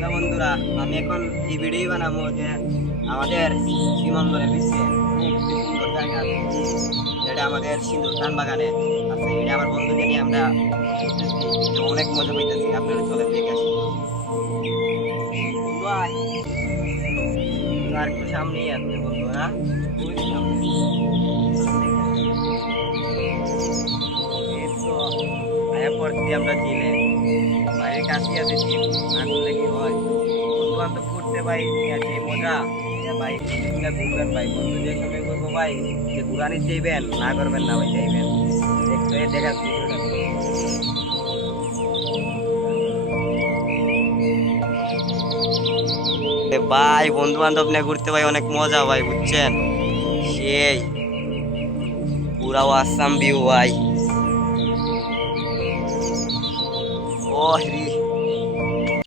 Hello বন্ধুরা, আমি এখন এই ভিডিও বানাবো যে আমাদের শ্রীমঙ্গলের পিছিয়ে একটি সুন্দর জায়গা আছে, যেটা আমাদের সিন্ধুর খান বাগানে আছে। এটা আমার বন্ধুকে নিয়ে আমরা ঘুরতেছি, কিন্তু অনেক মজা পাইতেছি। আপনারা চলেন দেখে আসি। বন্ধু আয়, আর একটু সামনেই আছে বন্ধু, না ওই যে সামনে। চলেন দেখে আসি। এই তো আয়া পড়ছি আমরা ঝিলে, বাইরে কাছে আছে ঝিল, না ঘুরলে কি হয়? বন্ধু বান্ধব ঘুরতে ভাই যে মজা, এ ভাই না ঘুরবেন ভাই, বন্ধু যে সময় ঘুরবো ভাই, যে ঘুরানি চাইবেন না করবেন না ভাই, চাইবেন দেখতে দেখা ভিডিওটা। ভাই বন্ধু বান্ধব নিয়ে ঘুরতে ভাই অনেক মজা ভাই, বুঝছেন? সেই পুরাও আসাম ভিউ ভাই। ও